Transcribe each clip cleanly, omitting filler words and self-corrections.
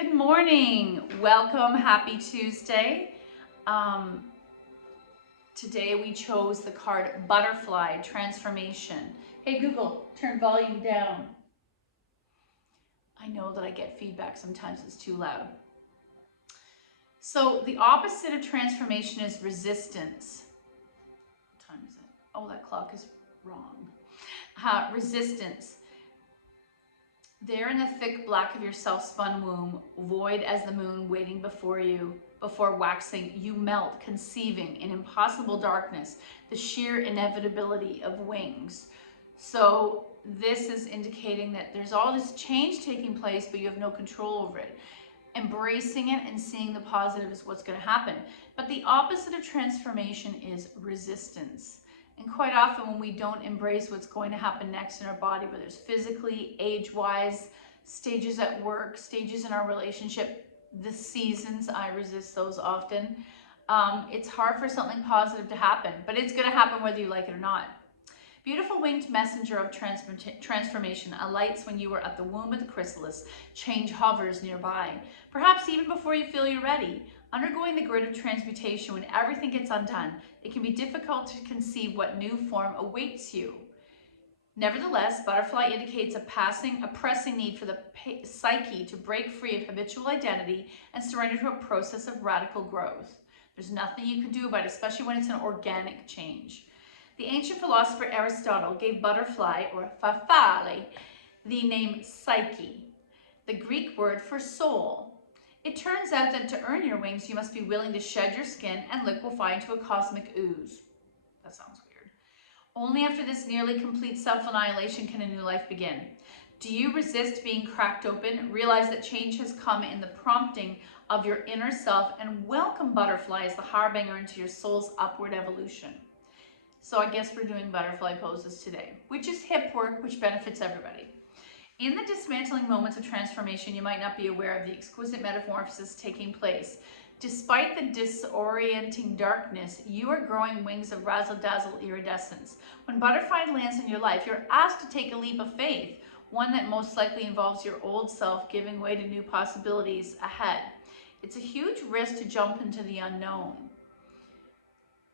Good morning. Welcome. Happy Tuesday. Today we chose the card Butterfly Transformation. Hey Google, turn volume down. I know that I get feedback sometimes it's too loud. So the opposite of transformation is resistance. What time is it? Oh, that clock is wrong. Resistance. There in the thick black of your self-spun womb, void as the moon waiting before you, before waxing, you melt, conceiving in impossible darkness, the sheer inevitability of wings. So this is indicating that there's all this change taking place, but you have no control over it. Embracing it and seeing the positive is what's going to happen. But the opposite of transformation is resistance. And quite often when we don't embrace what's going to happen next in our body, whether it's physically, age-wise, stages at work, stages in our relationship, the seasons, I resist those often. It's hard for something positive to happen, but it's going to happen whether you like it or not. Beautiful winged messenger of transformation alights when you are at the womb of the chrysalis. Change hovers nearby, perhaps even before you feel you're ready. Undergoing the grid of transmutation, when everything gets undone, it can be difficult to conceive what new form awaits you. Nevertheless, butterfly indicates a pressing need for the psyche to break free of habitual identity and surrender to a process of radical growth. There's nothing you can do about it, especially when it's an organic change. The ancient philosopher Aristotle gave butterfly, or fafale, the name psyche, the Greek word for soul. It turns out that to earn your wings, you must be willing to shed your skin and liquefy into a cosmic ooze. That sounds weird. Only after this nearly complete self-annihilation can a new life begin. Do you resist being cracked open? Realize that change has come in the prompting of your inner self, and welcome butterfly as the harbinger into your soul's upward evolution. So I guess we're doing butterfly poses today, which is hip work, which benefits everybody. In the dismantling moments of transformation, you might not be aware of the exquisite metamorphosis taking place. Despite the disorienting darkness, you are growing wings of razzle-dazzle iridescence. When butterfly lands in your life, you're asked to take a leap of faith, one that most likely involves your old self giving way to new possibilities ahead. It's a huge risk to jump into the unknown,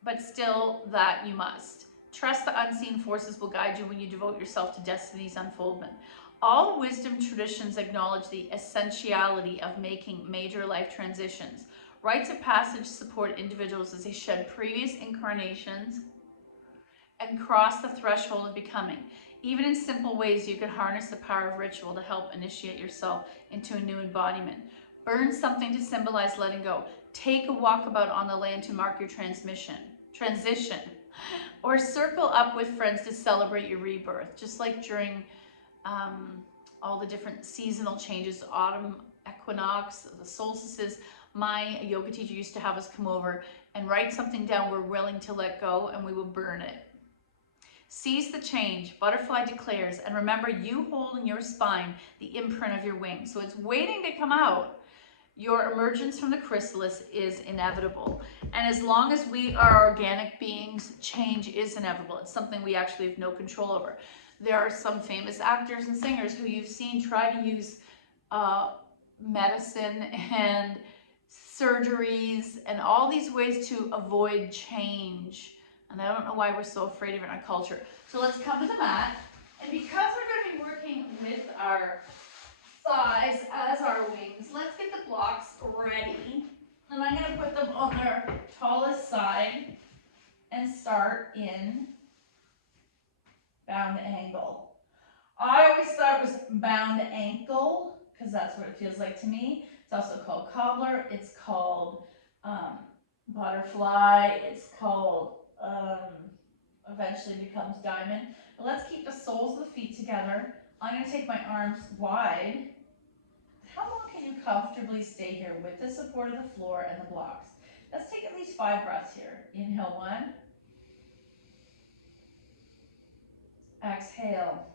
but still that you must. Trust the unseen forces will guide you when you devote yourself to destiny's unfoldment. All wisdom traditions acknowledge the essentiality of making major life transitions. Rites of passage support individuals as they shed previous incarnations and cross the threshold of becoming. Even in simple ways, you can harness the power of ritual to help initiate yourself into a new embodiment. Burn something to symbolize letting go. Take a walkabout on the land to mark your transition. Or circle up with friends to celebrate your rebirth, just like during all the different seasonal changes, autumn equinox, the solstices. My yoga teacher used to have us come over and write something down we're willing to let go, and we will burn it. Seize the change, butterfly declares, and remember you hold in your spine the imprint of your wings. So it's waiting to come out. Your emergence from the chrysalis is inevitable. And as long as we are organic beings, change is inevitable. It's something we actually have no control over. There are some famous actors and singers who you've seen try to use medicine and surgeries and all these ways to avoid change. And I don't know why we're so afraid of it in our culture. So let's come to the mat. And because we're going to be working with our thighs as our wings, let's get the blocks ready. And I'm going to put them on their tallest side and start in bound angle. I always thought it was bound ankle because that's what it feels like to me. It's also called cobbler. It's called butterfly. It's called, eventually becomes diamond. But let's keep the soles of the feet together. I'm going to take my arms wide. How long can you comfortably stay here with the support of the floor and the blocks? Let's take at least 5 breaths here. Inhale 1. Exhale.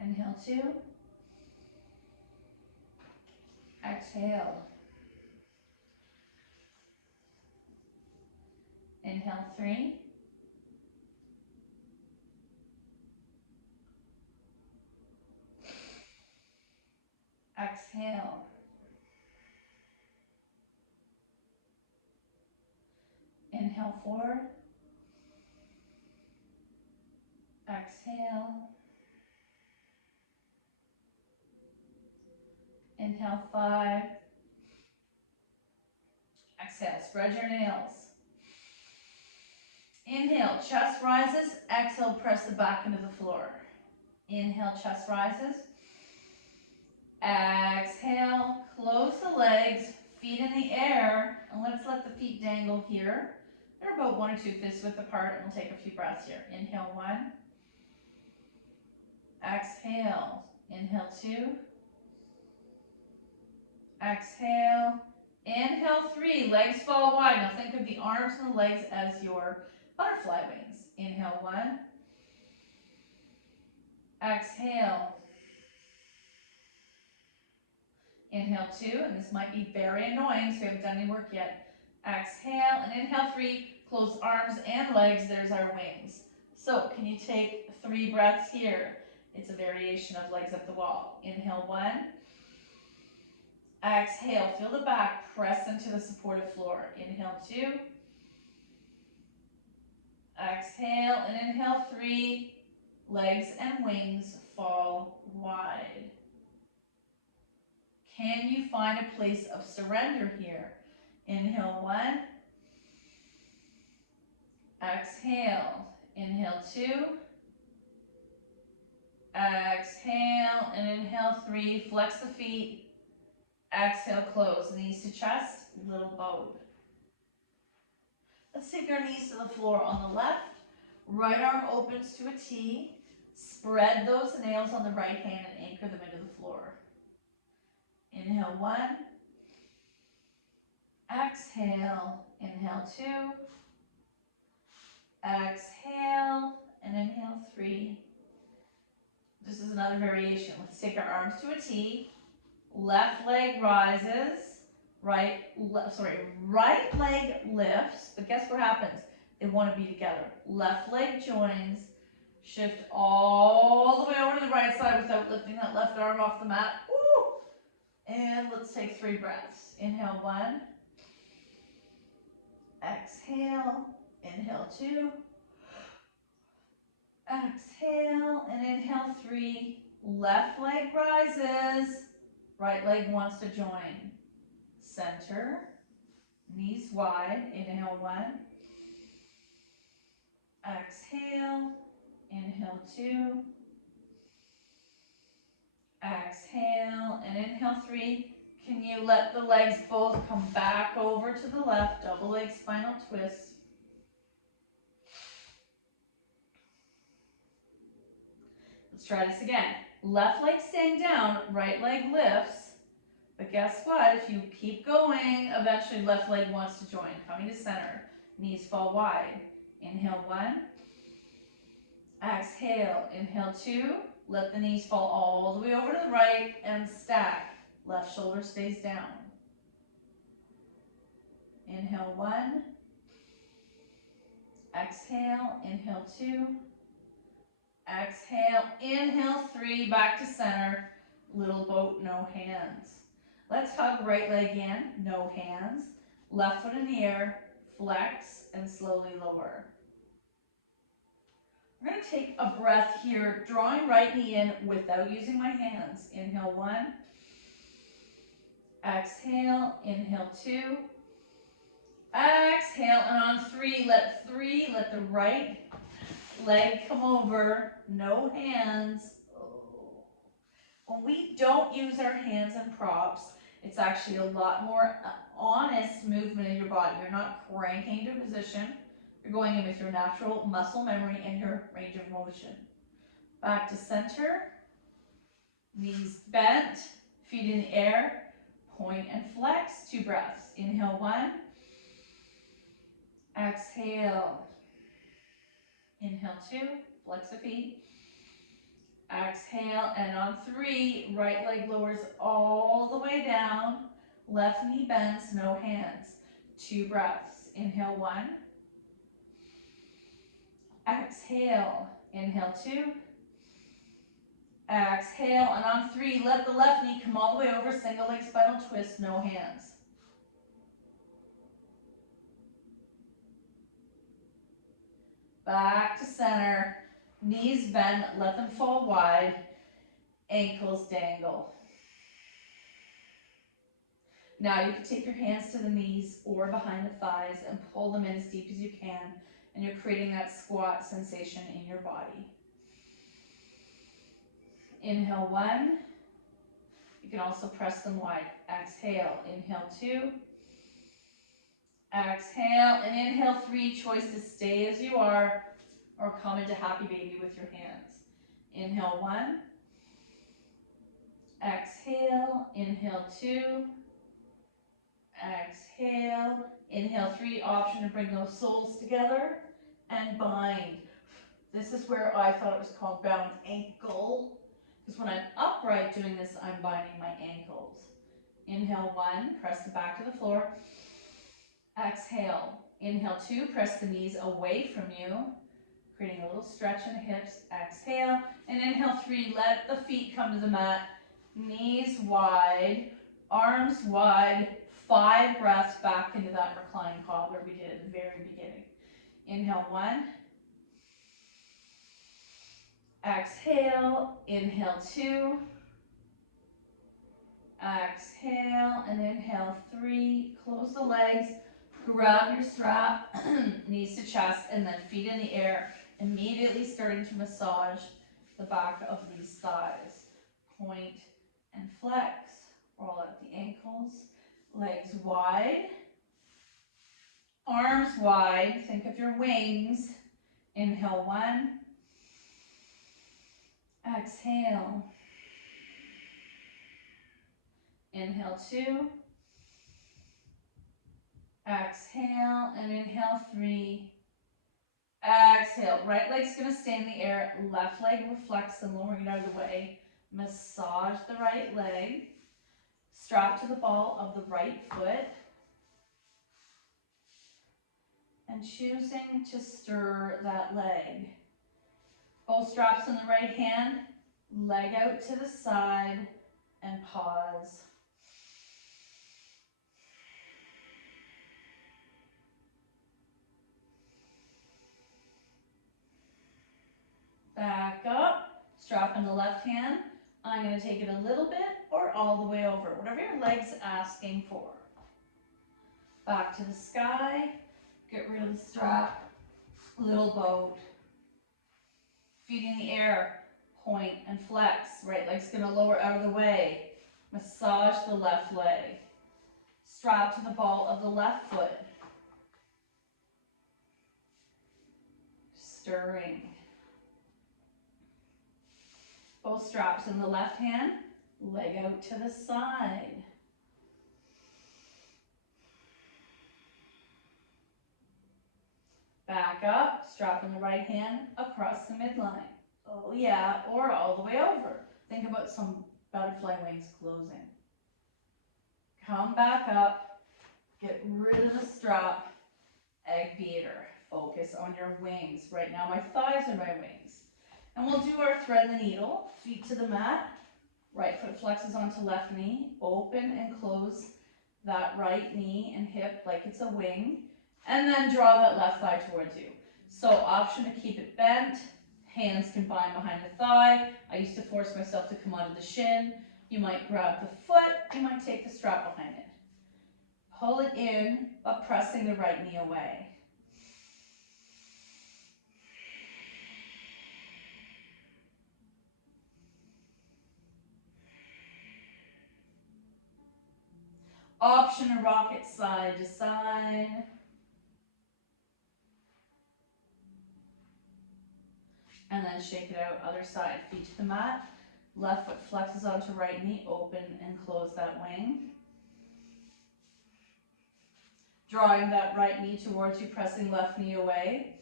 Inhale 2. Exhale. Inhale 3. Exhale. Inhale forward. Exhale. Inhale 5. Exhale, spread your nails. Inhale, chest rises. Exhale, press the back into the floor. Inhale, chest rises. Exhale, close the legs, feet in the air, and let's let the feet dangle here. They're about 1 or 2 fist width apart, and we'll take a few breaths here. Inhale 1. Exhale. Inhale 2. Exhale. Inhale 3. Legs fall wide. Now think of the arms and the legs as your butterfly wings. Inhale 1. Exhale. Inhale 2, and this might be very annoying, so we haven't done any work yet. Exhale, and inhale 3, close arms and legs, there's our wings. So, can you take 3 breaths here? It's a variation of legs up the wall. Inhale 1. Exhale, feel the back, press into the supportive floor. Inhale 2. Exhale, and inhale 3, legs and wings fall wide. Can you find a place of surrender here? Inhale 1. Exhale. Inhale 2. Exhale and inhale 3. Flex the feet. Exhale, close. Knees to chest, little bow. Let's take our knees to the floor on the left. Right arm opens to a T. Spread those nails on the right hand and anchor them into the floor. Inhale 1. Exhale. Inhale 2. Exhale and inhale 3. This is another variation. Let's take our arms to a T. Left leg rises. Right leg lifts. But guess what happens? They want to be together. Left leg joins. Shift all the way over to the right side without lifting that left arm off the mat. Woo! And let's take 3 breaths. Inhale 1. Exhale. Inhale 2. Exhale and inhale 3. Left leg rises. Right leg wants to join. Center. Knees wide. Inhale 1. Exhale. Inhale 2. Exhale and inhale 3. Can you let the legs both come back over to the left? Double leg spinal twist. Let's try this again. Left leg staying down, right leg lifts. But guess what? If you keep going, eventually left leg wants to join. Coming to center. Knees fall wide. Inhale 1. Exhale. Inhale 2. Let the knees fall all the way over to the right and stack. Left shoulder stays down. Inhale 1. Exhale. Inhale 2. Exhale. Inhale 3. Back to center. Little boat, no hands. Let's hug right leg in, no hands. Left foot in the air, flex, and slowly lower. We're going to take a breath here, drawing right knee in without using my hands. Inhale 1. Exhale. Inhale 2. Exhale, and on 3, let the right leg come over, no hands. When we don't use our hands and props, it's actually a lot more honest movement in your body. You're not cranking into a position. You're going in with your natural muscle memory and your range of motion. Back to center. Knees bent, feet in the air. Point and flex. 2 breaths. Inhale 1. Exhale. Inhale 2. Flex the feet. Exhale, and on 3, right leg lowers all the way down. Left knee bends, no hands. 2 breaths. Inhale 1. Exhale. Inhale 2. Exhale, and on 3, let the left knee come all the way over, single leg spinal twist, no hands. Back to center, knees bend, let them fall wide, ankles dangle. Now you can take your hands to the knees or behind the thighs and pull them in as deep as you can, and you're creating that squat sensation in your body. Inhale 1. You can also press them wide. Exhale, inhale 2. Exhale, and inhale 3. Choice to stay as you are or come into happy baby with your hands. Inhale 1. Exhale, inhale 2. Exhale, inhale 3. Option to bring those soles together and bind. This is where I thought it was called bound ankle, because when I'm upright doing this, I'm binding my ankles. Inhale 1, press the back to the floor. Exhale, inhale 2, press the knees away from you, creating a little stretch in the hips. Exhale, and inhale 3, let the feet come to the mat, knees wide, arms wide, 5 breaths back into that reclined cobbler we did at the very beginning. Inhale 1. Exhale, inhale 2. Exhale, and inhale 3. Close the legs, grab your strap, knees to chest, and then feet in the air, immediately starting to massage the back of these thighs. Point and flex. Roll out the ankles, legs wide, arms wide. Think of your wings. Inhale 1. Exhale. Inhale 2. Exhale, and inhale 3. Exhale. Right leg's going to stay in the air. Left leg will flex and lowering it out of the way. Massage the right leg. Strap to the ball of the right foot. And choosing to stir that leg. Both straps in the right hand. Leg out to the side and pause. Back up, strap in the left hand. I'm going to take it a little bit or all the way over, whatever your leg's asking for. Back to the sky, get rid of the strap, little boat. Feet in the air, point and flex. Right leg's going to lower out of the way. Massage the left leg. Strap to the ball of the left foot. Stirring. Both straps in the left hand, leg out to the side. Back up, strap in the right hand across the midline. Oh yeah, or all the way over. Think about some butterfly wings closing. Come back up, get rid of the strap, egg beater. Focus on your wings. Right now my thighs are my wings. And we'll do our thread the needle, feet to the mat, right foot flexes onto left knee, open and close that right knee and hip like it's a wing, and then draw that left thigh towards you. So option to keep it bent, hands can bind behind the thigh. I used to force myself to come onto the shin. You might grab the foot, you might take the strap behind it. Pull it in, but pressing the right knee away. Option to rock it side to side. And then shake it out, other side, feet to the mat. Left foot flexes onto right knee, open and close that wing. Drawing that right knee towards you, pressing left knee away.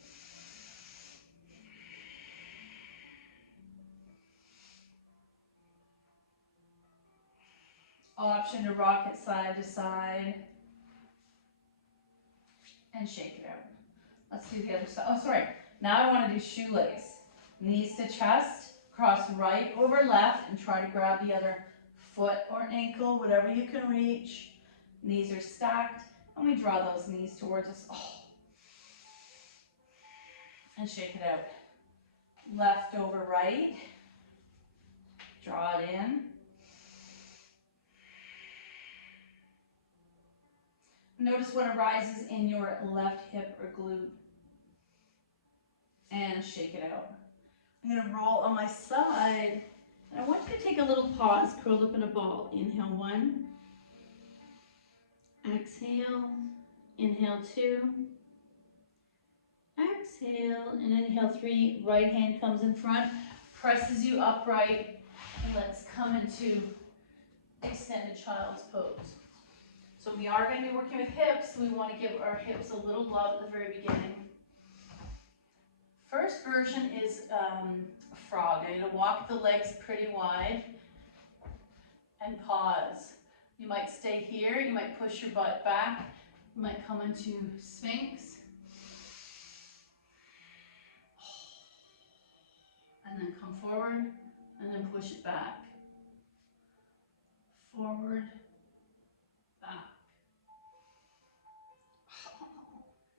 Option to rock it side to side. And shake it out. Let's do the other side. Oh, sorry. Now I want to do shoelace. Knees to chest, Cross right over left and try to grab the other foot or ankle, whatever you can reach. Knees are stacked, and we draw those knees towards us. Oh. And shake it out. Left over right. Draw it in. Notice what arises in your left hip or glute. And shake it out. I'm going to roll on my side. And I want you to take a little pause, curled up in a ball. Inhale 1. Exhale. Inhale 2. Exhale. And inhale 3. Right hand comes in front, presses you upright. And let's come into extended child's pose. So we are going to be working with hips. We want to give our hips a little love at the very beginning. First version is frog. I'm going to walk the legs pretty wide and pause. You might stay here. You might push your butt back. You might come into Sphinx. And then come forward and then push it back. Forward, back.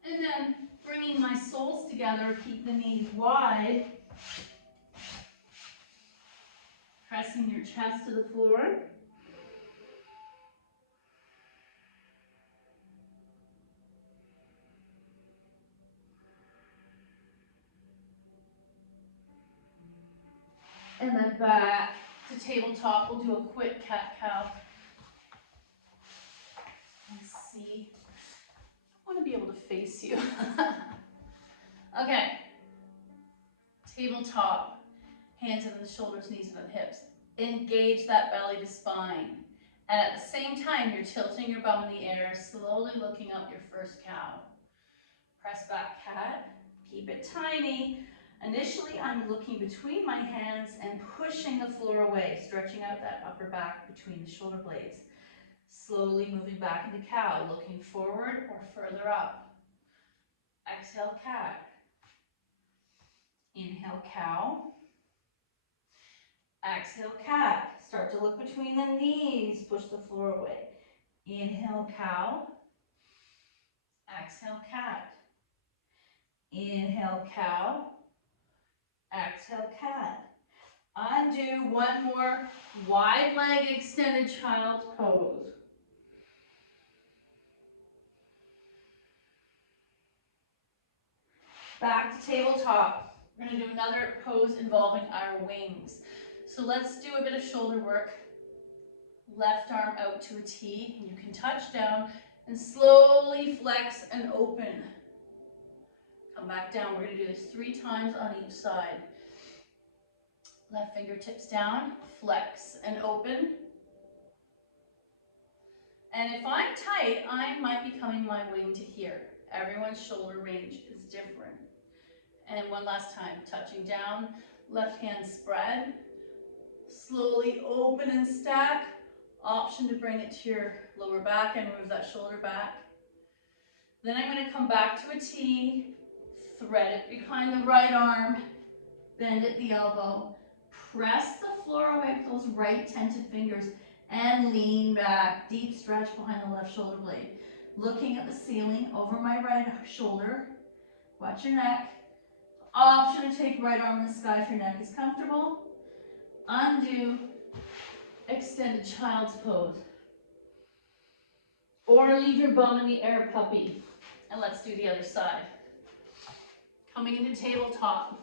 And then bringing my soles together, keep the knees wide. Pressing your chest to the floor. And then back to tabletop. We'll do a quick cat-cow. Let's see. I want to be able to face you. Okay. Tabletop. Hands into the shoulders, knees into the hips. Engage that belly to spine. And at the same time, you're tilting your bum in the air, slowly looking up your first cow. Press back cat. Keep it tiny. Initially, I'm looking between my hands and pushing the floor away, stretching out that upper back between the shoulder blades. Slowly moving back into cow, looking forward or further up. Exhale, cat. Inhale, cow. Exhale, cat. Start to look between the knees, push the floor away. Inhale, cow. Exhale, cat. Inhale, cow. Exhale, cat. Undo. One more wide leg extended child's pose. Back to tabletop. We're going to do another pose involving our wings. So let's do a bit of shoulder work. Left arm out to a T. And you can touch down and slowly flex and open. Come back down. We're going to do this 3 times on each side. Left fingertips down, flex and open. And if I'm tight, I might be coming my wing to here. Everyone's shoulder range is different. And one last time, touching down, left hand spread. Slowly open and stack. Option to bring it to your lower back and move that shoulder back. Then I'm going to come back to a T, thread it behind the right arm, bend at the elbow. Press the floor away with those right tented fingers and lean back. Deep stretch behind the left shoulder blade. Looking at the ceiling over my right shoulder. Watch your neck. Option to take right arm in the sky if your neck is comfortable. Undo. Extended child's pose. Or leave your bum in the air, puppy. And let's do the other side. Coming into tabletop.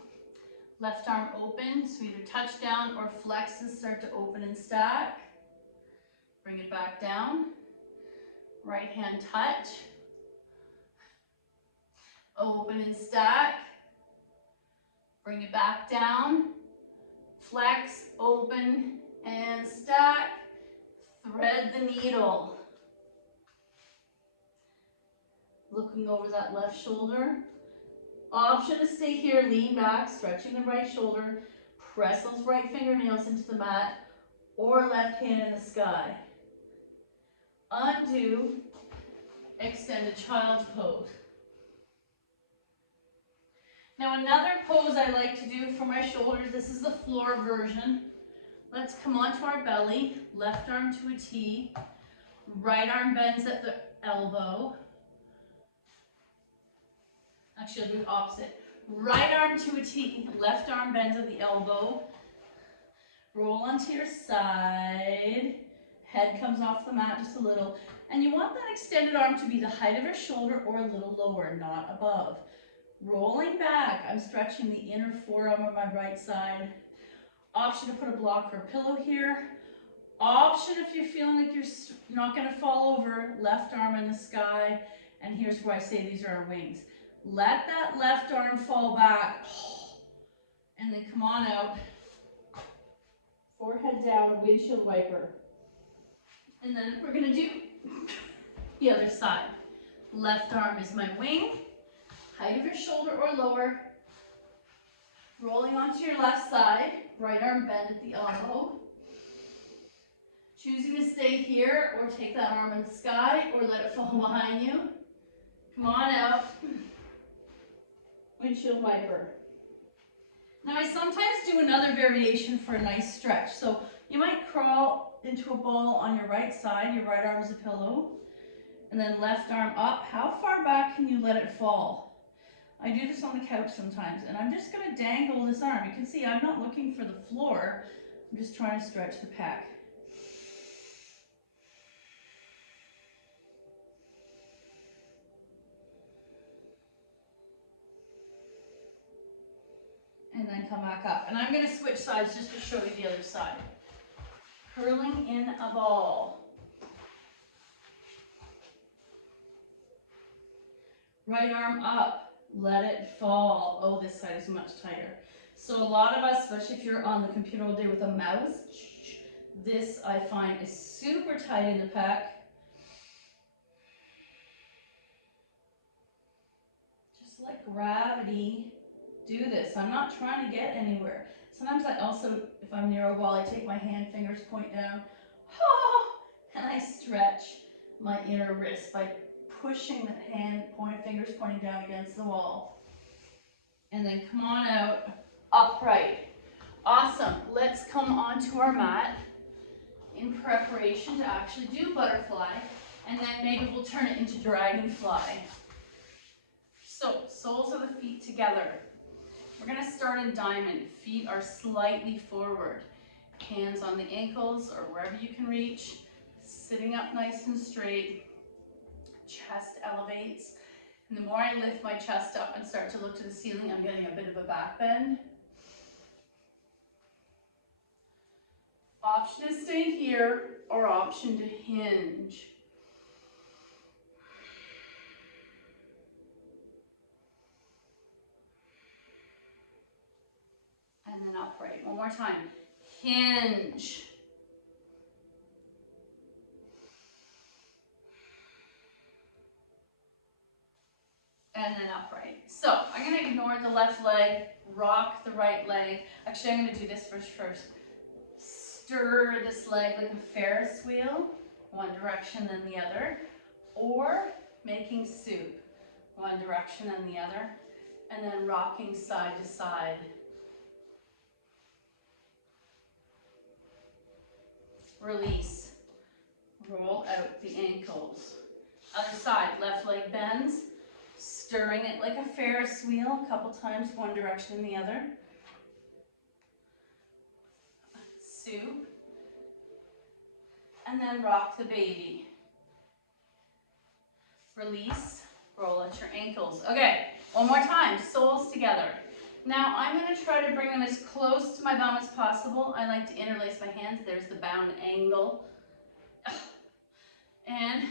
Left arm open, so either touch down or flex and start to open and stack. Bring it back down. Right hand touch. Open and stack. Bring it back down. Flex, open, and stack. Thread the needle. Looking over that left shoulder. Option to stay here, lean back, stretching the right shoulder, press those right fingernails into the mat, or left hand in the sky. Undo, extended child's pose. Now another pose I like to do for my shoulders, this is the floor version. Let's come onto our belly, left arm to a T, right arm bends at the elbow. Actually, I'll do the opposite. Right arm to a T, left arm bends at the elbow. Roll onto your side. Head comes off the mat just a little. And you want that extended arm to be the height of your shoulder or a little lower, not above. Rolling back, I'm stretching the inner forearm of my right side. Option to put a block or a pillow here. Option if you're feeling like you're not going to fall over, left arm in the sky. And here's where I say these are our wings. Let that left arm fall back. And then come on out. Forehead down, windshield wiper. And then we're going to do the other side. Left arm is my wing. Height of your shoulder or lower. Rolling onto your left side. Right arm bend at the elbow. Choosing to stay here or take that arm in the sky or let it fall behind you. Come on out. Windshield wiper. Now I sometimes do another variation for a nice stretch. So you might crawl into a ball on your right side, your right arm is a pillow, and then left arm up. How far back can you let it fall? I do this on the couch sometimes, and I'm just going to dangle this arm. You can see I'm not looking for the floor. I'm just trying to stretch the pec. And then come back up. And I'm going to switch sides just to show you the other side. Curling in a ball. Right arm up. Let it fall. Oh, this side is much tighter. So a lot of us, especially if you're on the computer all day with a mouse, this I find is super tight in the pec. Just let gravity do this. I'm not trying to get anywhere. Sometimes I also, if I'm near a wall, I take my hand, fingers point down, and I stretch my inner wrist by pushing the hand, fingers pointing down against the wall. And then come on out, upright. Awesome. Let's come onto our mat in preparation to actually do butterfly, and then maybe we'll turn it into dragonfly. So, soles of the feet together. We're going to start in diamond. Feet are slightly forward. Hands on the ankles or wherever you can reach. Sitting up nice and straight. Chest elevates. And the more I lift my chest up and start to look to the ceiling, I'm getting a bit of a back bend. Option to stay here or option to hinge. And then upright. One more time. Hinge. And then upright. So I'm going to ignore the left leg, rock the right leg. Actually, I'm going to do this first. Stir this leg like a Ferris wheel, one direction then the other, or making soup, one direction then the other, and then rocking side to side. Release. Roll out the ankles. Other side, left leg bends, stirring it like a Ferris wheel, a couple times, one direction and the other. Soup. And then rock the baby. Release. Roll out your ankles. Okay, one more time, soles together. Now I'm going to try to bring them as close to my bum as possible. I like to interlace my hands. There's the bound angle. And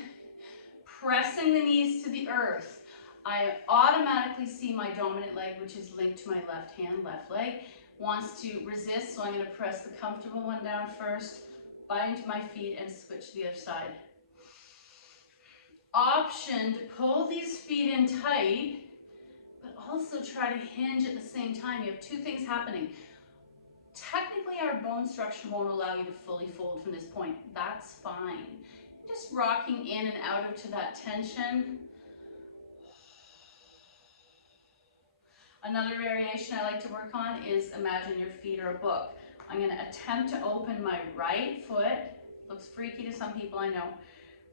pressing the knees to the earth. I automatically see my dominant leg, which is linked to my left hand, left leg, wants to resist, so I'm going to press the comfortable one down first, bind to my feet, and switch to the other side. Option to pull these feet in tight, but also try to hinge at the same time. You have two things happening. Technically, our bone structure won't allow you to fully fold from this point. That's fine. Just rocking in and out of to that tension. Another variation I like to work on is imagine your feet are a book. I'm going to attempt to open my right foot. Looks freaky to some people, I know.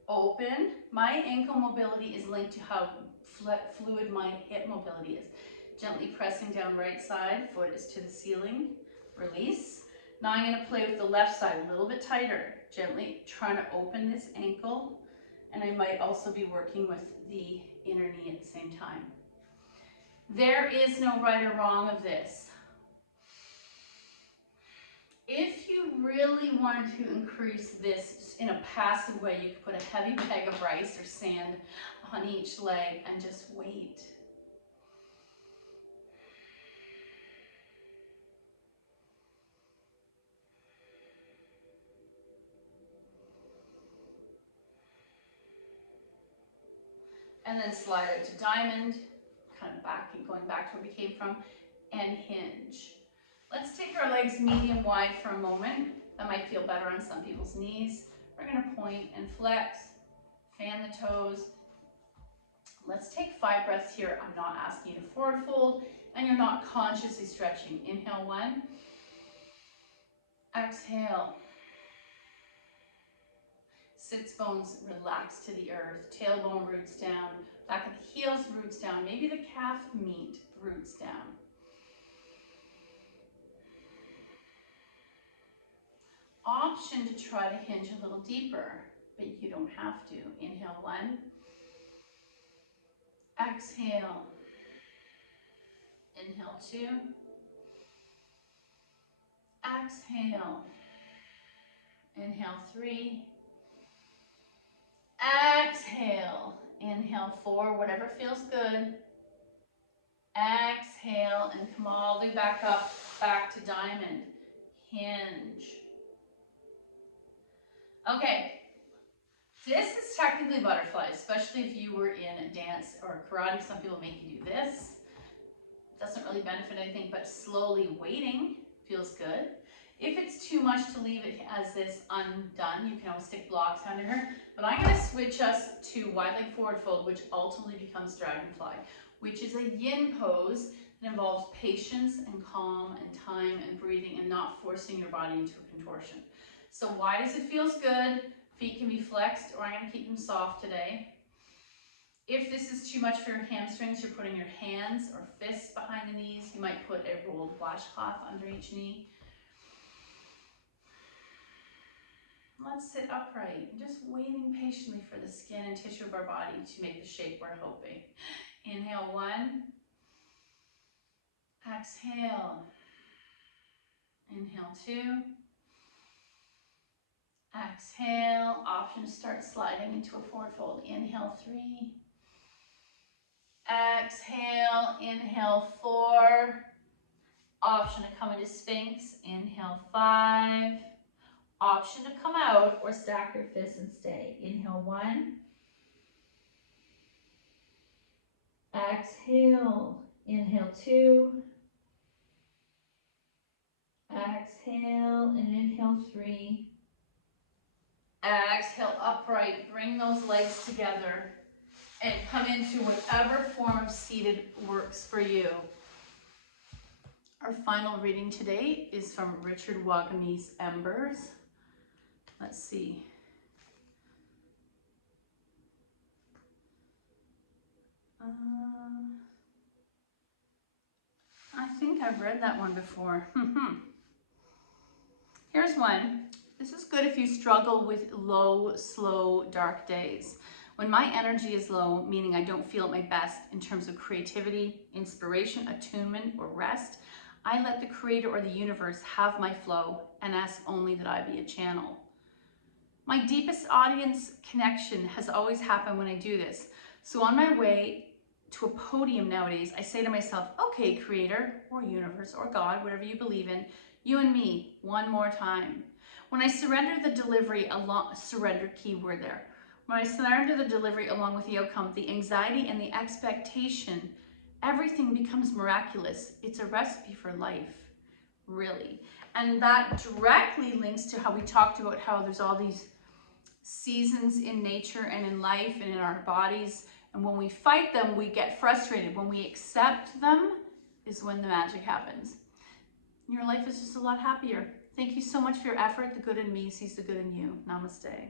Open. My ankle mobility is linked to how fluid my hip mobility is. Gently pressing down right side, foot is to the ceiling. Release. Now I'm going to play with the left side a little bit tighter. Gently trying to open this ankle. And I might also be working with the inner knee at the same time. There is no right or wrong of this. If you really wanted to increase this in a passive way, you could put a heavy bag of rice or sand on each leg and just wait. And then slide out to diamond, kind of back and going back to where we came from, and hinge. Let's take our legs medium wide for a moment. That might feel better on some people's knees. We're going to point and flex, fan the toes. Let's take 5 breaths here. I'm not asking you to forward fold, and you're not consciously stretching. Inhale 1. Exhale. Sits bones relax to the earth. Tailbone roots down. Back of the heels roots down. Maybe the calf meat roots down. Option to try to hinge a little deeper, but you don't have to. Inhale 1. Exhale. Inhale 2. Exhale. Inhale 3. Exhale. Inhale 4, whatever feels good. Exhale and come all the way back up, back to diamond. Hinge. Okay. This is technically butterfly, especially if you were in dance or karate. Some people make you do this. Doesn't really benefit anything, but slowly waiting feels good. If it's too much to leave it as this undone, you can always stick blocks under here. But I'm going to switch us to wide leg forward fold, which ultimately becomes dragonfly, which is a yin pose that involves patience and calm and time and breathing and not forcing your body into a contortion. So wide as it feels good, feet can be flexed, or I'm going to keep them soft today. If this is too much for your hamstrings, you're putting your hands or fists behind the knees. You might put a rolled washcloth under each knee. Let's sit upright, just waiting patiently for the skin and tissue of our body to make the shape we're hoping. Inhale 1. Exhale. Inhale 2. Exhale. Option to start sliding into a forward fold. Inhale 3. Exhale. Inhale 4. Option to come into Sphinx. Inhale 5. Option to come out or stack your fists and stay. Inhale 1. Exhale. Inhale 2. Exhale and inhale 3. Exhale upright. Bring those legs together and come into whatever form of seated works for you. Our final reading today is from Richard Wagame's Embers. Let's see. I think I've read that one before. Here's one. This is good if you struggle with low, slow, dark days. When my energy is low, meaning I don't feel at my best in terms of creativity, inspiration, attunement, or rest, I let the creator or the universe have my flow and ask only that I be a channel. My deepest audience connection has always happened when I do this. So on my way to a podium nowadays, I say to myself, okay, creator or universe or God, whatever you believe in, you and me, one more time. When I surrender the delivery along, surrender keyword there. When I surrender the delivery along with the outcome, the anxiety and the expectation, everything becomes miraculous. It's a recipe for life, really. And that directly links to how we talked about how there's all these seasons in nature and in life and in our bodies. And when we fight them, we get frustrated. When we accept them, is when the magic happens. Your life is just a lot happier. Thank you so much for your effort. The good in me sees the good in you. Namaste.